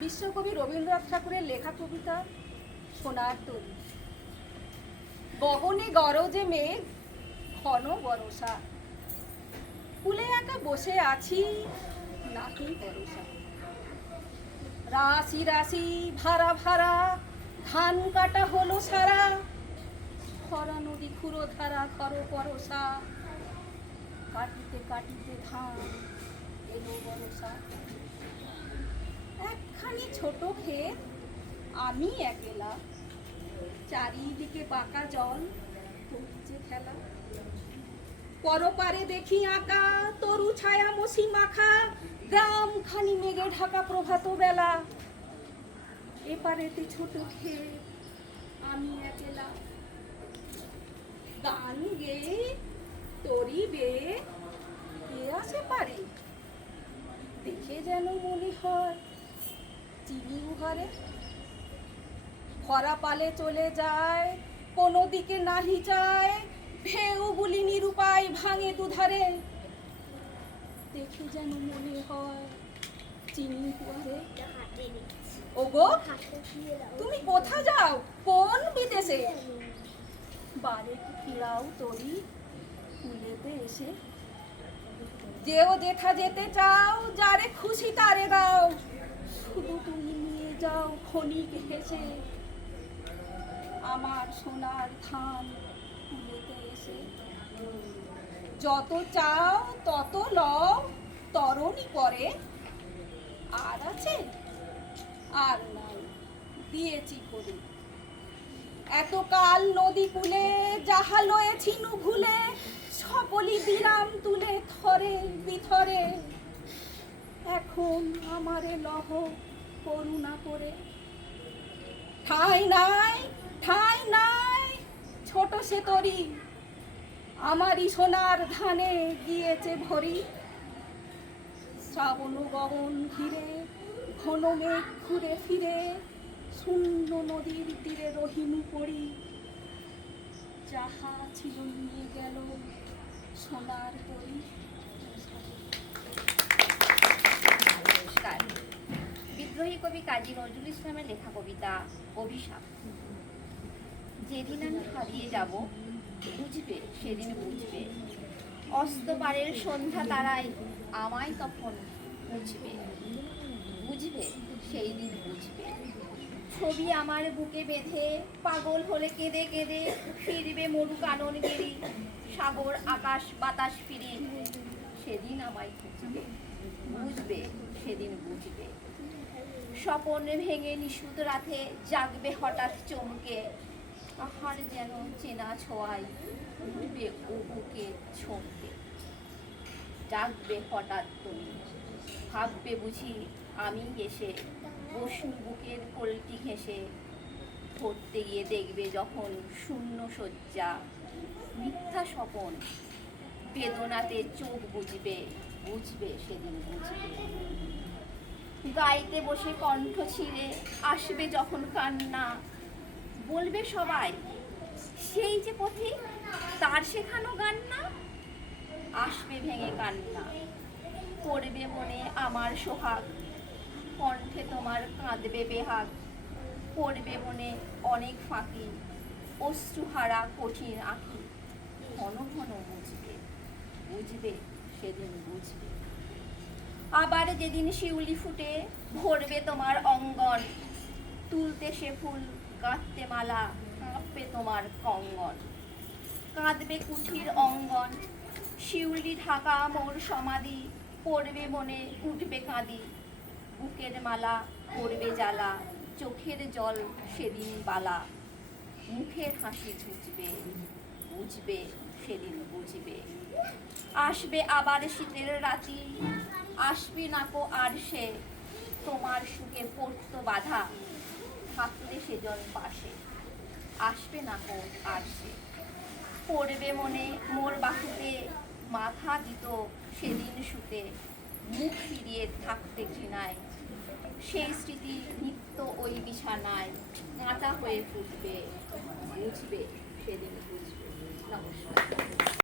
বিশ্বকবি রবীন্দ্রনাথ ঠাকুরের লেখা কবিতা সোনার তরী। গগনে গরজে মেঘ, ঘন বরষা, কুলে একা বসে আছি, নাহি ভরসা। রাশি রাশি ভাড়া ভাড়া ধান কাটা হলো সারা, খরা নদী খুঁড়ো ধারা খর পরশা, কাটিতে কাটিতে ধান এলো বরষা। একখানি ছোট ক্ষেত, আমি একলা, চারিদিকে বাঁকা জল, তরুজে খেলা। পরপারে দেখি আঁকা তরু ছায়া মসি মাখা, গ্রাম খানি মেঘে ঢাকা প্রভাত বেলা। এপারেতে ছোট ক্ষেত, আমি একলা, গান গেয়ে তরি বেয়ে কে আসে পারে, দেখে যেন মনে হয় চিনি উহারে। ভরা পালে চলে যায়, কোনো দিকে নাহি যায়, ঢেউগুলি নিরুপায় ভাঙে দুধারে, দেখে যেন মনে হয় চিনি উহারে। ওগো, তুমি কোথা যাও, কোন বিদেশে? বারে ফিরাও তরি কুলেতে এসে। যেও যেথা যেতে চাও, যারে খুশি তারে দাও, শুধু তুমি নিয়ে যাও ক্ষণিক হেসে আমার সোনার ধান কুলেতে এসে। যত চাও তত লও তরণী পরে, আর আছে আর নাই দিয়েছি করে। এতকাল নদী কূলে যাহা লয়েছি নু ভুলে, সকলই দিলাম তুলে থরে বিথরে। এখন আমারে লহ করুণা করে। ঠাঁই নাই ঠাঁই নাই ছোট সে তরি, আমারই সোনার ধানে গিয়েছে ভরি। শ্রাবণ গগন ঘিরে ঘন মেঘ ঘুরে ফিরে, শূন্য নদীর তীরে রহিনু পড়ি। যাহা ছিল নিয়ে গেল সোনার তরি। নমস্কার। বিদ্রোহী কবি কাজী নজরুল ইসলামের লেখা কবিতা অভিশাপ। যেদিন আমি হারিয়ে যাব, বুঝবে সেদিন বুঝবে, অস্তপারের সন্ধ্যা তারায় আমায় তখন বুঝবে, বুঝবে সেই দিন বুঝবে। ছবি আমার বুকে বেঁধে পাগল হলে কেঁদে কেঁদে ফিরবে মরু কানন গেরি, সাগর আকাশ বাতাস ফিরি, সেদিন আমায় খুঁজবে, বুঝবে সেদিন বুঝবে। স্বপন ভেঙে নিশুত রাতে জাগবে হঠাৎ চমকে, আহার যেন চেনা ছোঁয়ায় উঠবে ও বুকে ছমকে। জাগবে হঠাৎ তুমি, ভাববে বুঝি আমি এসে বসনু বুকের কোলটি ঘেঁষে। ধরতে গিয়ে দেখবে যখন শূন্য শয্যা, মিথ্যা স্বপন, বেদনাতে চোখ বুঝবে, বুঝবে সেদিন বুঝবে। গাইতে বসে কণ্ঠ ছিঁড়ে আসবে যখন কান্না, বলবে সবাই সেই যে পথিক, তার শেখানো গান না। আসবে ভেঙে কান্না, পড়বে মনে আমার সোহাগ, কণ্ঠে তোমার কাঁদবে বেহাগ। পড়বে মনে অনেক ফাঁকি, অশ্রুহারা কঠিন আঁখি, ঘন ঘন বুঝবে, বুঝবে সেদিন বুঝবে। আবার যেদিন শিউলি ফুটে ভরবে তোমার অঙ্গন, তুলতে সে ফুল গাঁথতে মালা, কাঁপবে তোমার কঙ্গন। কাঁদবে কুঠির অঙ্গন, শিউলি ঢাকা মোর সমাধি, পড়বে মনে উঠবে কাঁদি, বুকের মালা পড়বে জ্বালা, চোখের জল সেদিন বালা। মুখের হাসি ঝুঁচবে, বুঝবে সেদিন বুঝবে। আসবে আবার শীতের রাতি, আসবে নাকো আর সে, তোমার সুখে পড়ত বাধা, থাকলে সেজন পাশে। আসবে নাকো আর সে, পড়বে মনে মোর বাহুতে, মাথা দিত সেদিন শুতে, মুখ ফিরিয়ে থাকতে ঘৃণায়। সেই স্মৃতি নিত্য ওই বিছানায় কাঁটা হয়ে ফুটবে, বুঝবে সেদিন বুঝবে। নমস্কার।